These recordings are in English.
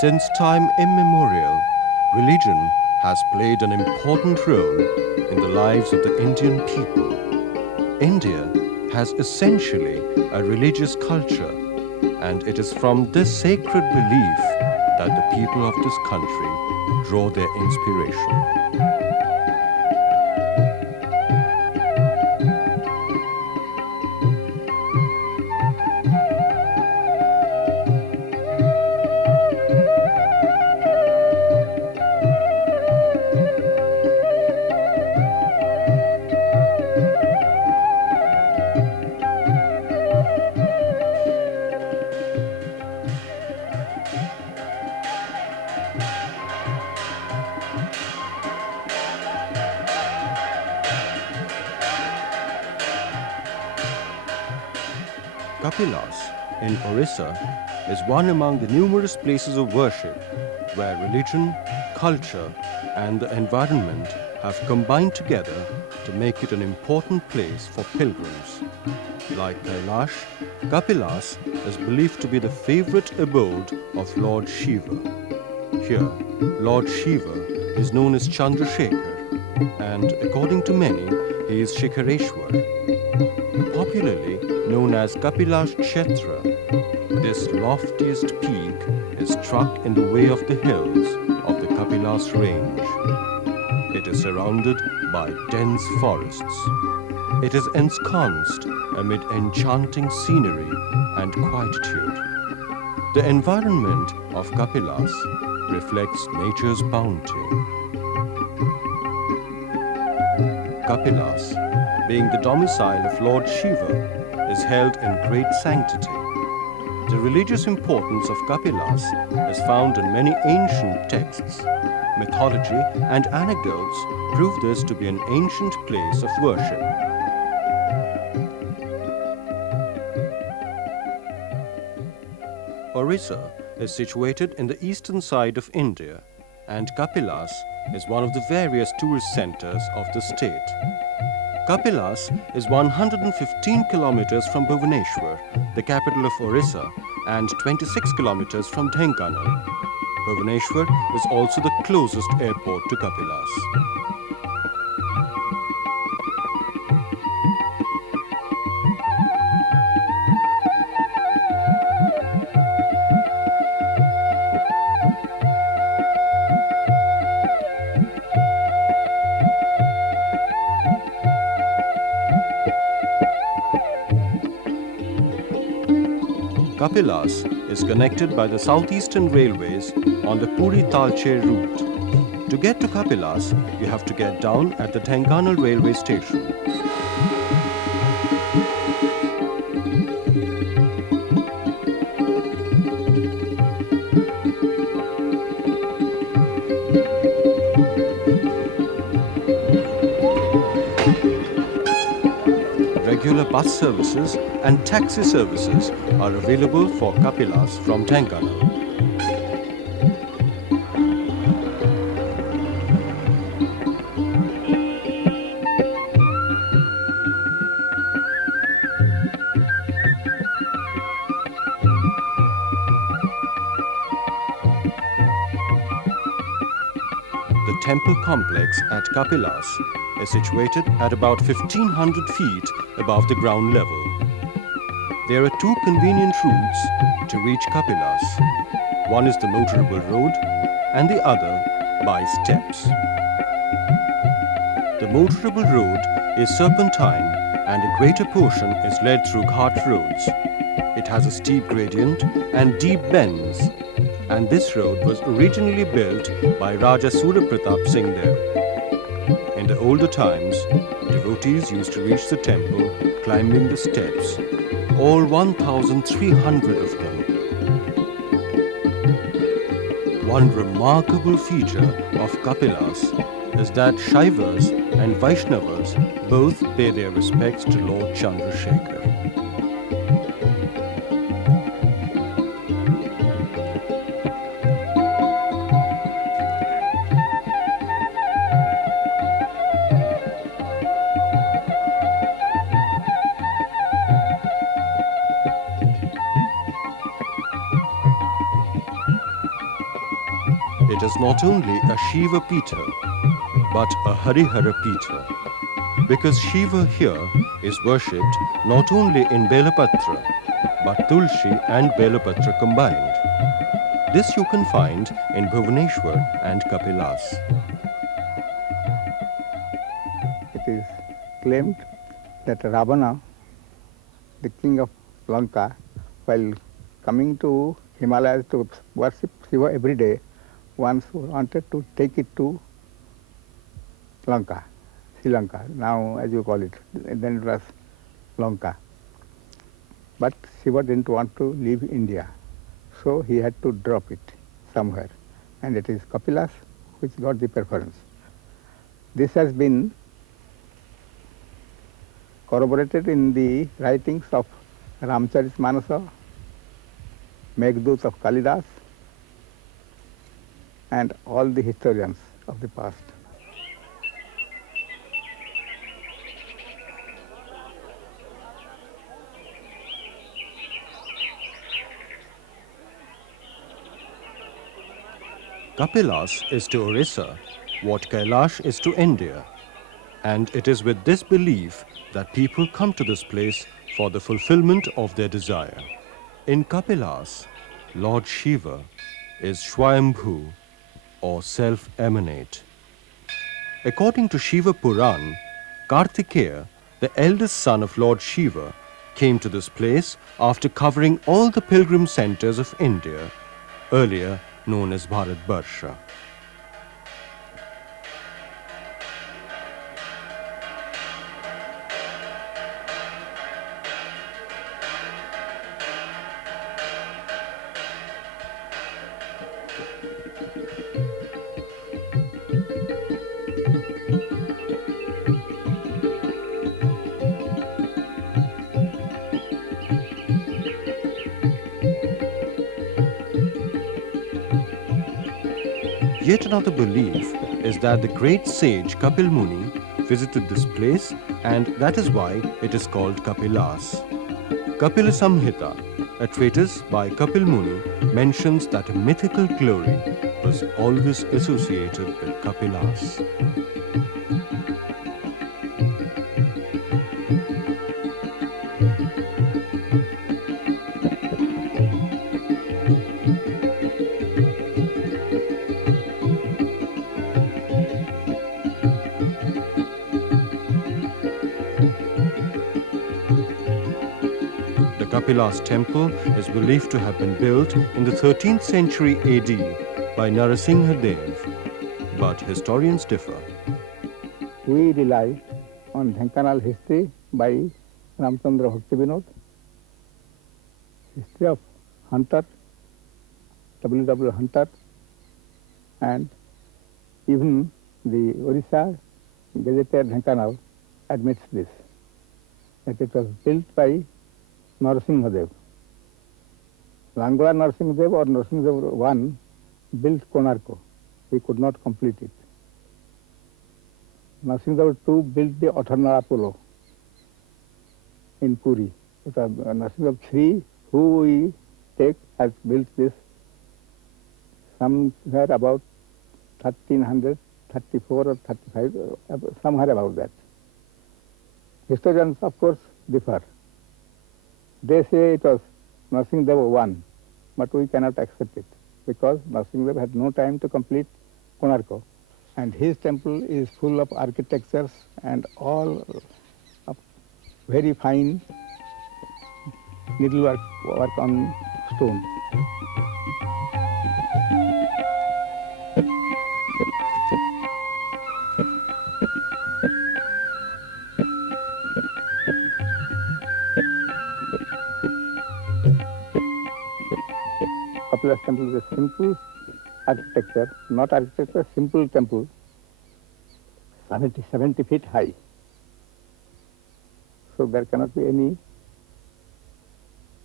Since time immemorial, religion has played an important role in the lives of the Indian people. India has essentially a religious culture, and it is from this sacred belief that the people of this country draw their inspiration. Kapilas in Orissa is one among the numerous places of worship where religion, culture and the environment have combined together to make it an important place for pilgrims. Like Kailash, Kapilas is believed to be the favorite abode of Lord Shiva. Here, Lord Shiva is known as Chandrasekhar, and according to many, he is Shikhareshwar. Popularly known as Kapilash Kshetra, this loftiest peak is struck in the way of the hills of the Kapilas range. It is surrounded by dense forests. It is ensconced amid enchanting scenery and quietude. The environment of Kapilas reflects nature's bounty. Kapilas, being the domicile of Lord Shiva, is held in great sanctity. The religious importance of Kapilas is found in many ancient texts. Mythology and anecdotes prove this to be an ancient place of worship. Orissa is situated in the eastern side of India, and Kapilas is one of the various tourist centers of the state. Kapilas is 115 kilometers from Bhubaneswar, the capital of Orissa, and 26 kilometers from Dhenkanal. Bhubaneswar is also the closest airport to Kapilas. Kapilas is connected by the Southeastern Railways on the Puri-Talcher route. To get to Kapilas, you have to get down at the Dhenkanal railway station. Regular bus services and taxi services are available for Kapilas from Dhenkanal. The temple complex at Kapilas is situated at about 1500 feet above the ground level. There are two convenient routes to reach Kapilas. One is the motorable road and the other by steps. The motorable road is serpentine and a greater portion is led through ghat roads. It has a steep gradient and deep bends, and this road was originally built by Raja Surya Pratap Singh Dev. In the older times, devotees used to reach the temple climbing the steps, all 1,300 of them. One remarkable feature of Kapilas is that Shaivas and Vaishnavas both pay their respects to Lord Chandrasekhar. it is not only a Shiva Pita, but a Harihara Pita, because Shiva here is worshipped not only in Belapatra, but Tulsi and Belapatra combined. This you can find in Bhubaneswar and Kapilas. It is claimed that Ravana, the king of Lanka, while coming to Himalayas to worship Shiva every day, once wanted to take it to Lanka, Sri Lanka, now as you call it, then it was Lanka. But Shiva didn't want to leave India, so he had to drop it somewhere, and it is Kapilas which got the preference. This has been corroborated in the writings of Ramcharitmanasa, Meghdut of Kalidas, and all the historians of the past. Kapilas is to Orissa what Kailash is to India, and it is with this belief that people come to this place for the fulfillment of their desire. In Kapilas, Lord Shiva is Swayambhu, or self-emanate. According to Shiva Puran, Kartikeya, the eldest son of Lord Shiva, came to this place after covering all the pilgrim centers of India, earlier known as Bharatbarsha. Yet another belief is that the great sage Kapil Muni visited this place, and that is why it is called Kapilas. Kapila Samhita, a treatise by Kapil Muni, mentions that a mythical glory was always associated with Kapilas. Kapilas temple is believed to have been built in the 13th century AD by Narasingha Dev, but historians differ. We rely on Dhenkanal history by Ramchandra Bhakti-Vinod, history of Hunter, W. Hunter, and even the Orissa Gazetteer Dhenkanal admits this, that it was built by Narasingha Dev. Langla Narasingha Dev or Narasingha Dev I built Konarko. He could not complete it. Narasingha Dev II built the Atharnal Apollo in Puri. Narasingha Dev III, who we take, has built this somewhere about 1334 or 35, somewhere about that. Historians, of course, differ. They say it was Narasingha Dev I, but we cannot accept it because Narasingha Dev had no time to complete Konarko, and his temple is full of architectures and all of very fine needlework work on stone. Kapilas temple is a simple architecture, not architecture, simple temple, 70 feet high. So there cannot be any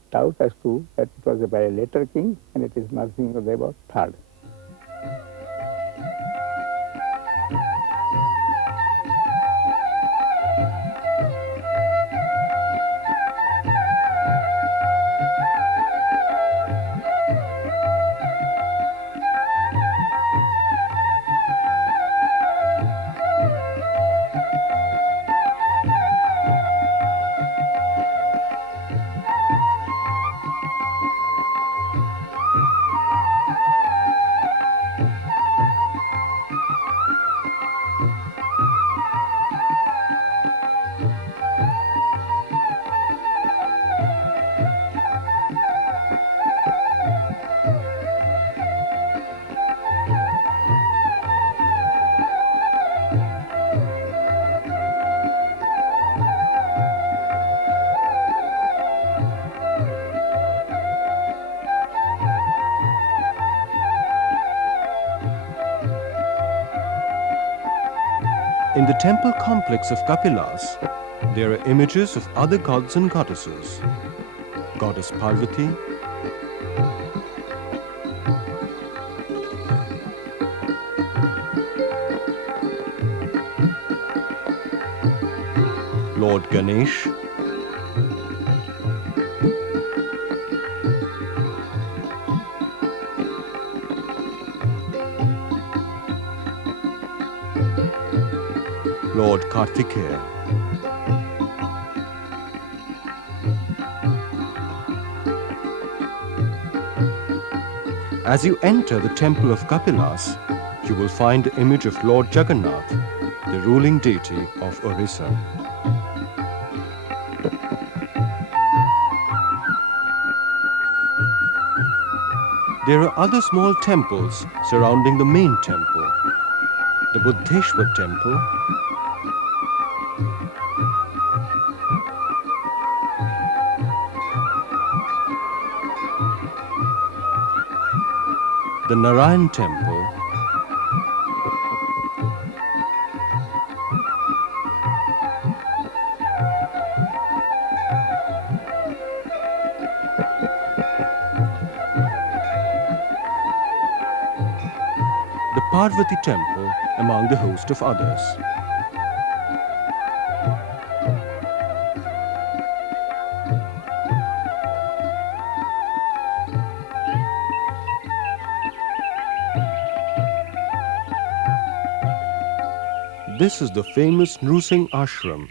doubt as to that it was by a later king and it is Narasingha Deva III. In the temple complex of Kapilas, there are images of other gods and goddesses. Goddess Parvati, Lord Ganesh, Lord Kartikeya. As you enter the temple of Kapilas, you will find the image of Lord Jagannath, the ruling deity of Orissa. There are other small temples surrounding the main temple. The Buddheshwar temple, the Narayan temple, the Parvati temple, among the host of others. This is the famous Nrusing Ashram.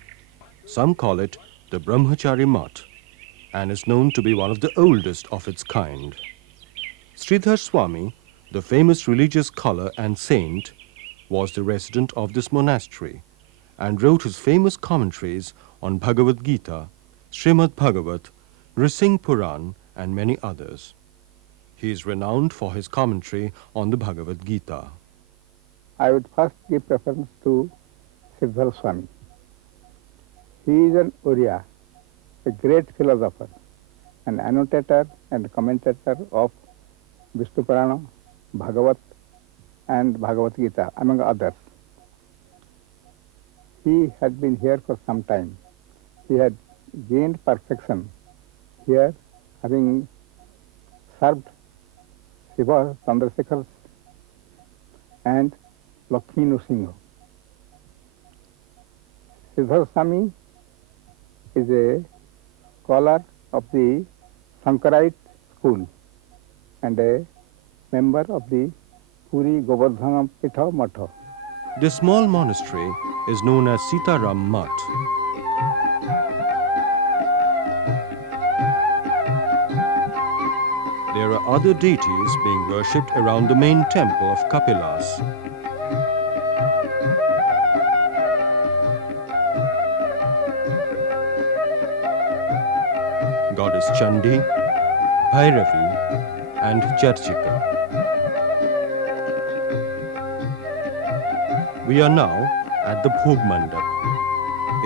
Some call it the Brahmachari Mutt, and is known to be one of the oldest of its kind. Sridhar Swami, the famous religious scholar and saint, was the resident of this monastery and wrote his famous commentaries on Bhagavad Gita, Srimad Bhagavat, Nrsimha Puran, and many others. He is renowned for his commentary on the Bhagavad Gita. I would first give preference to Sridhar Swami. He is an Oriya, a great philosopher, an annotator and commentator of Vishnu Purana, Bhagavat, and Bhagavad Gita, among others. He had been here for some time. He had gained perfection here, having served Shiva Chandrasekhar and Lakshmi Nrsimha. Sridhar Swami is a scholar of the Sankarite school and a member of the Puri Govardhana Pitha Matha. This small monastery is known as Sitaram Mutt. There are other deities being worshipped around the main temple of Kapilas. Goddess Chandi, Bhairavi, and Charchika. We are now at the Bhog Mandap.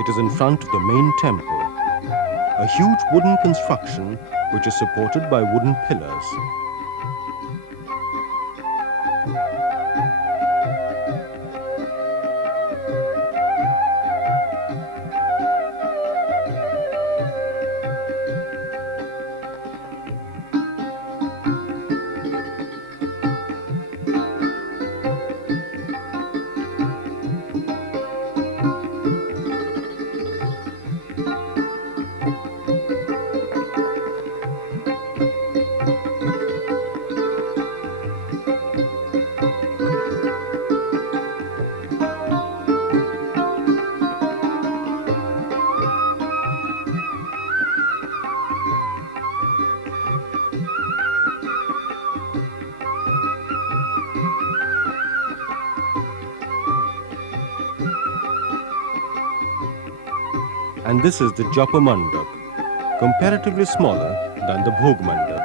It is in front of the main temple, a huge wooden construction which is supported by wooden pillars. And this is the Japa Mandap, comparatively smaller than the Bhog Mandap.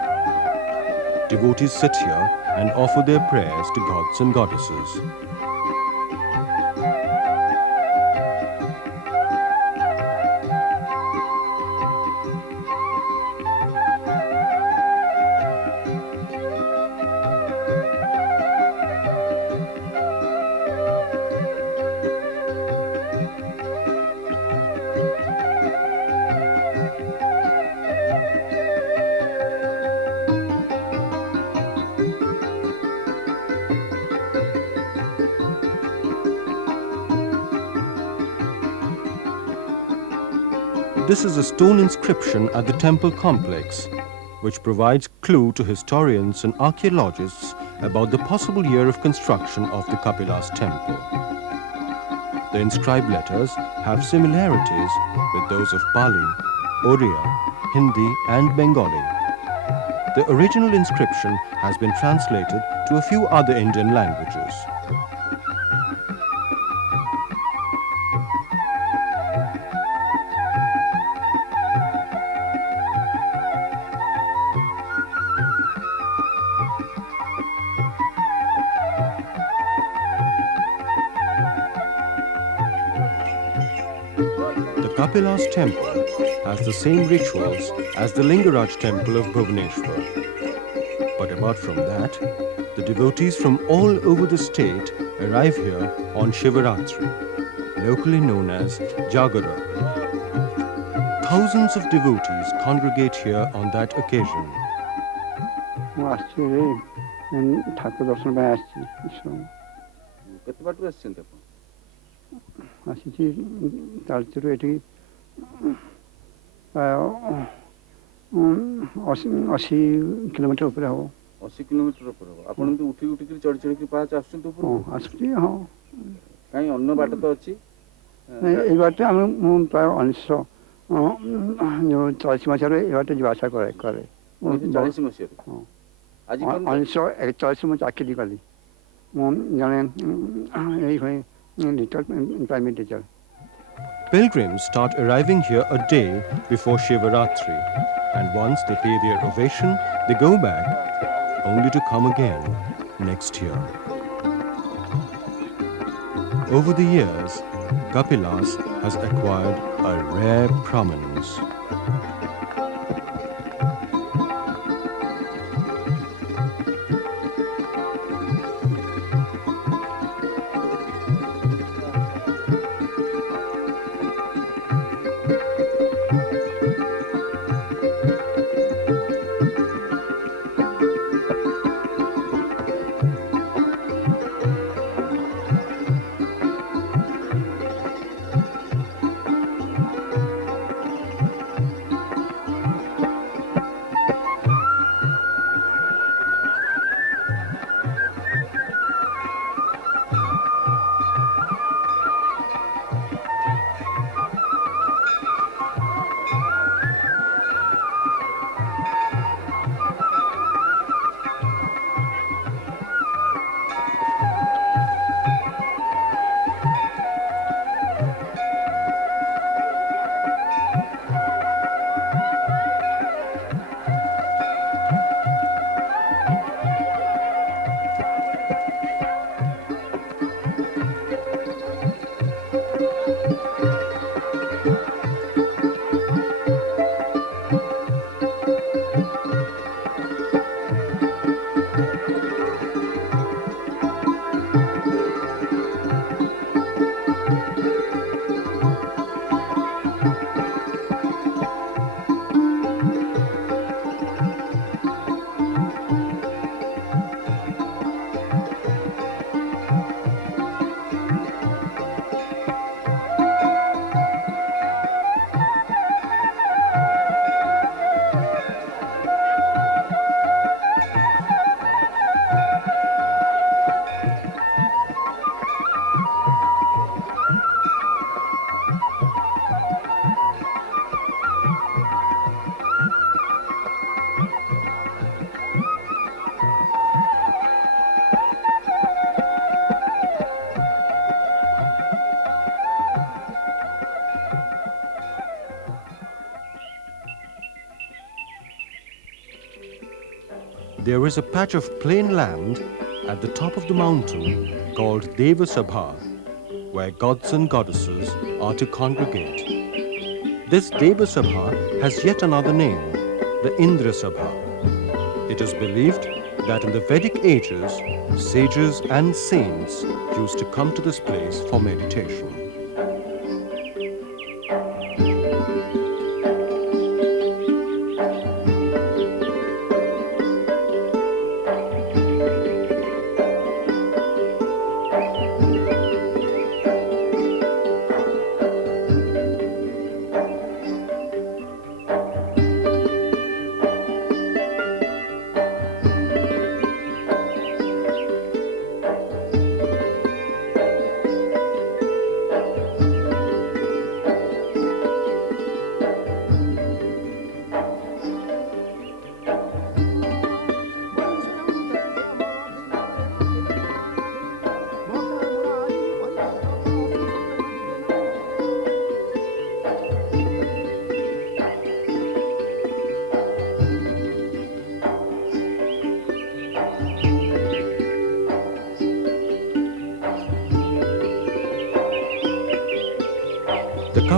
Devotees sit here and offer their prayers to gods and goddesses. This is a stone inscription at the temple complex, which provides clue to historians and archaeologists about the possible year of construction of the Kapilas temple. The inscribed letters have similarities with those of Pali, Oriya, Hindi and Bengali. The original inscription has been translated to a few other Indian languages. The Kapilas temple has the same rituals as the Lingaraj temple of Bhubaneswar. But apart from that, the devotees from all over the state arrive here on Shivaratri, locally known as Jagara. Thousands of devotees congregate here on that occasion. ঠাকুর দর্শন ପାଇଁ ଆସିଛି କେତେ ବାଟରୁ ଆସିଛନ୍ତି ଆପଣ? ଆସିଛି ତାଳଚେରରୁ ଏଠି ପ୍ରାୟ 80 କିଲୋମିଟର ଉପରେ ହେବ। 80 କିଲୋମିଟର ଉପରେ ହେବ। ଆପଣ ଏମିତି ଉଠି ଉଠିକି ଚଢ଼ି ଚଢ଼ିକି ପାହାଚ ଆସୁଛନ୍ତି ଉପରକୁ? ଆସୁଛି ହଁ। କାହିଁ ଅନ୍ୟ ବାଟ ତ ଅଛି? ଏଇ ବାଟେ ମୁଁ ପ୍ରାୟ 1940 ମସିହାରୁ ଏ ବାଟେ ଯିବା ଆସିବା କରେ। 1940 ମସିହାରୁ? ଆଜି 1941 ମୁଁ ଚାକିରି କଲି। ମୁଁ ଜଣେ ଏଇଭଳି primary teacher. Pilgrims start arriving here a day before Shivaratri, and once they pay their ovation, they go back, only to come again next year. Over the years, Kapilas has acquired a rare prominence. There is a patch of plain land at the top of the mountain called Devasabha, where gods and goddesses are to congregate. This Devasabha has yet another name, the Indrasabha. It is believed that in the Vedic ages, sages and saints used to come to this place for meditation.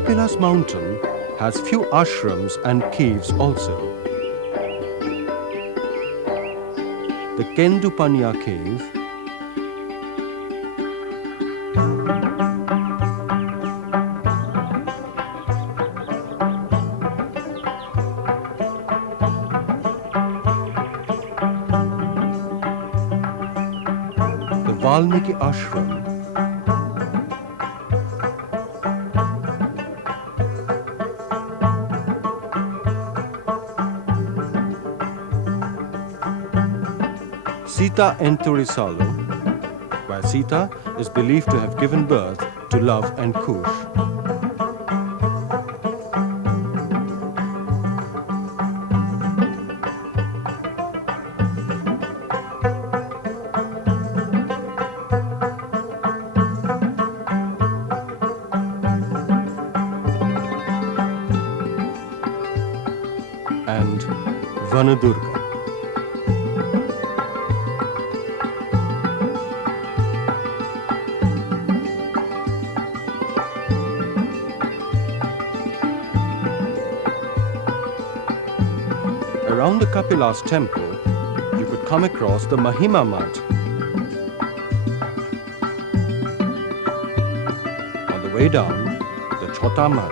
Kapilas mountain has few ashrams and caves also. The Kendupanya cave, the Valmiki ashram, Sita Enturisalo, where Sita is believed to have given birth to Love and Kush. And Vanadurga. Around the Kapilas temple, you could come across the Mahima Mat. On the way down, the Chota Mat.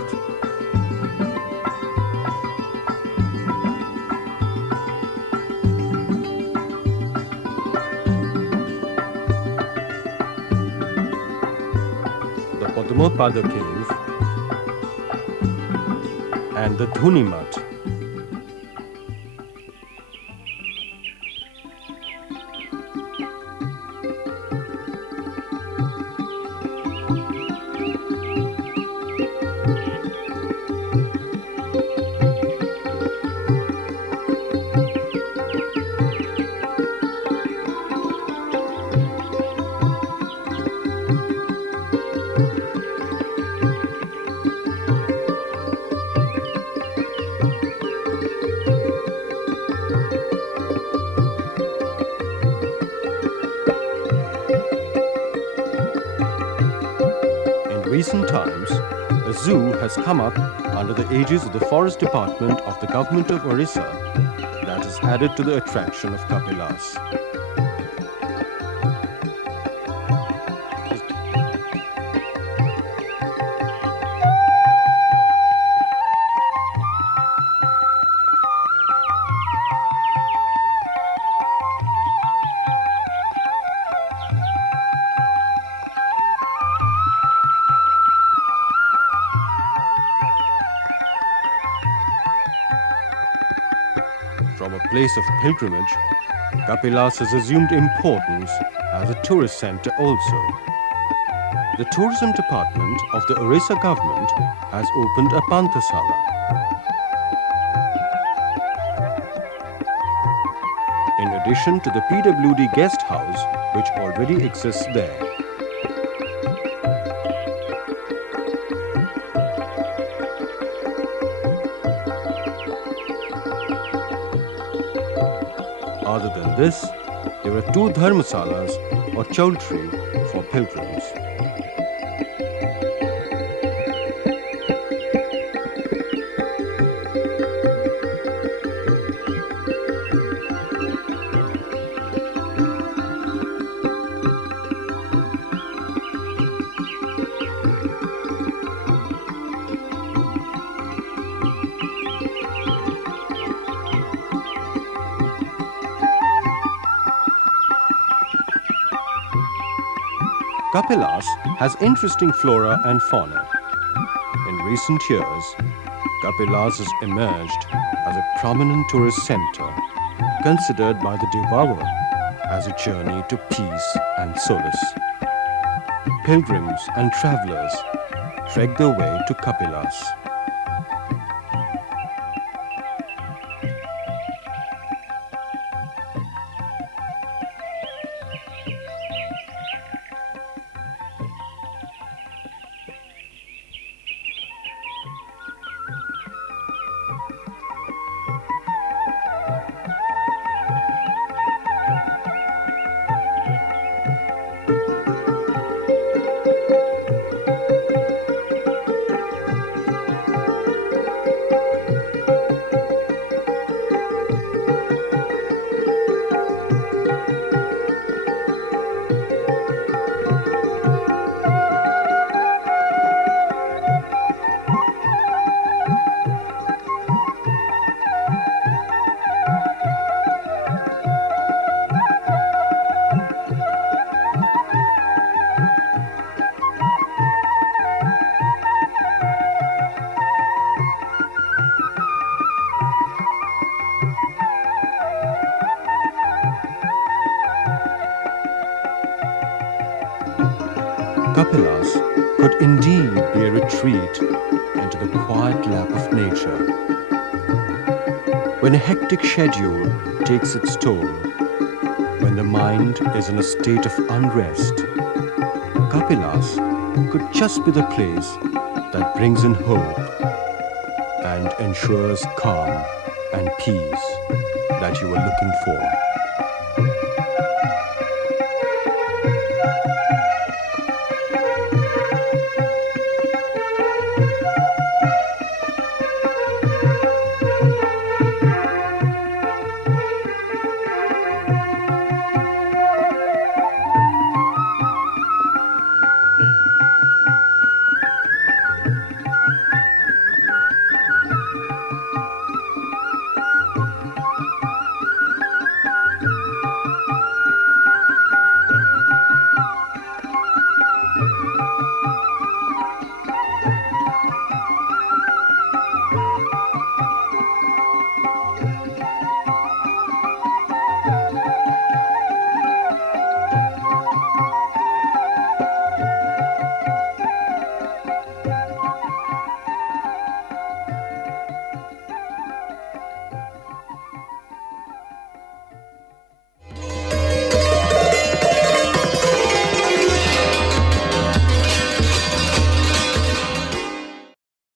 The Padmopada cave and the Dhuni Mat. Recent times, a zoo has come up under the aegis of the Forest Department of the Government of Orissa that is added to the attraction of Kapilas. From a place of pilgrimage, Kapilas has assumed importance as a tourist center also. The tourism department of the Orissa government has opened a Panthasaala. In addition to the PWD guest house which already exists there. Other than this, there are two dharmasalas or chaultry for pilgrims. Kapilas has interesting flora and fauna. In recent years, Kapilas has emerged as a prominent tourist center, considered by the devourer as a journey to peace and solace. Pilgrims and travelers trek their way to Kapilas. could indeed be a retreat into the quiet lap of nature. When a hectic schedule takes its toll, when the mind is in a state of unrest, Kapilas could just be the place that brings in hope and ensures calm and peace that you are looking for.